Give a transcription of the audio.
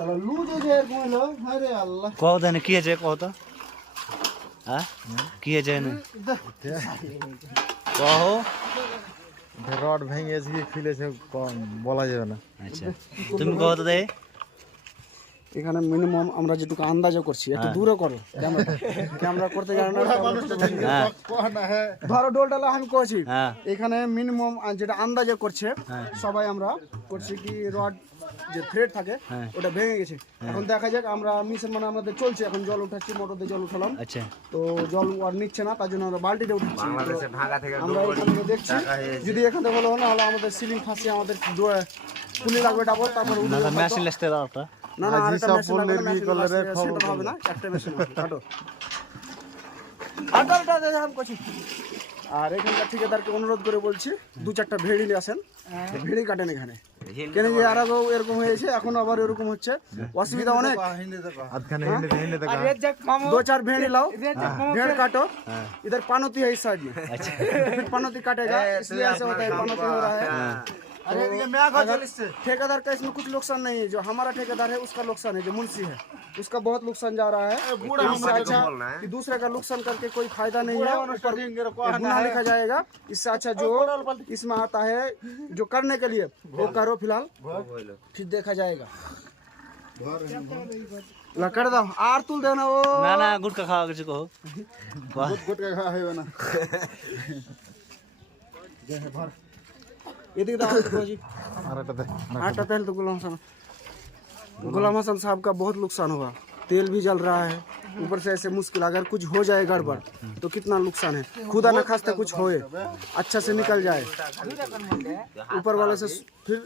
শালা লুজ হয়ে যায় এরকম হলো। আরে আল্লাহ, কও দেন কি আছে কও তো, হ্যাঁ কি আছে না কও। রড ভেঙেছে কি খুলেছে বলা যাবে না। আচ্ছা তুমি কও তো দেই। এখানে মিনিমাম আমরা যেটুকু আন্দাজও করছি, একটু দূরে করো ক্যামেরা করতে জানো না। হ্যাঁ ধরো ডোলটালা আমি করছি, হ্যাঁ এখানে মিনিমাম যেটা আন্দাজে করছে সবাই আমরা করছি কি রড যে থ্রেড থাকে হ্যাঁ। ওটা ভেঙে গেছে। এখন দেখা যাক, আমরা মিশন মানে আমাদের চলছে, এখন জল উঠাচ্ছি, মোটর দিয়ে জল উঠালাম, আচ্ছা তো জল আর নিচ্ছে না, তার জন্য আমরা বালতিতে উঠাচ্ছি। আমরা এখান থেকে দেখছি, যদি এখান থেকে হলো না হলে আমাদের সিলিং ফাঁসিয়ে আমাদের পুলি লাগবে ডাবল, তারপরে না না মেশিন লেসতে দাও একটা। না না আজি আরেকটা সব মেশিন বললে লাগবে না, কি করলে রে খবর সেটা হবে না, একটা মেশিন আছে কাটো আটালটা দেখাম করছি। আর এখানকার ঠিকাদারকে অনুরোধ করে বলছি 2-4টা ভেড়ি নিয়ে আসেন, ভেড়ি কাটেন এখানে, কেন যে আর আগেও এরকম হয়েছে, এখন আবার এরকম হচ্ছে, অসুবিধা অনেক। আধখানে হিন্দি দেখা 2-4 भेड़ लाओ, भेड़ काटो, इधर पानोती है इस साइड में, अच्छा फिर पानोती काटेगा, इसलिए ऐसा होता है, पानोती हो रहा है। अगर ठेकेदार का इसमें कुछ नुकसान नहीं है, जो हमारा ठेकेदार है उसका नुकसान है, जो मुंशी है उसका बहुत नुकसान जा रहा है। इससे अच्छा कि दूसरे का नुकसान करके कोई फायदा नहीं है, ऊपर गुनाह लिखा जाएगा। इससे अच्छा जो इसमें आता है जो करने के लिए वो करो फिलहाल, फिर देखा जाएगा। कर दो आर तुल देना वो না না গুটকা খাওয়া কিছু কও। गुटका खा है ना এদিকে দাও जी। আরেকটা দে आटा तेल तो गुलाम हसन साहब का बहुत नुकसान हुआ, तेल भी जल रहा है, ऊपर से ऐसे मुश्किल, अगर कुछ हो जाए गड़बड़ तो कितना नुकसान है। खुदा न खास्ता कुछ होए अच्छा से निकल जाए ऊपर वाले से, फिर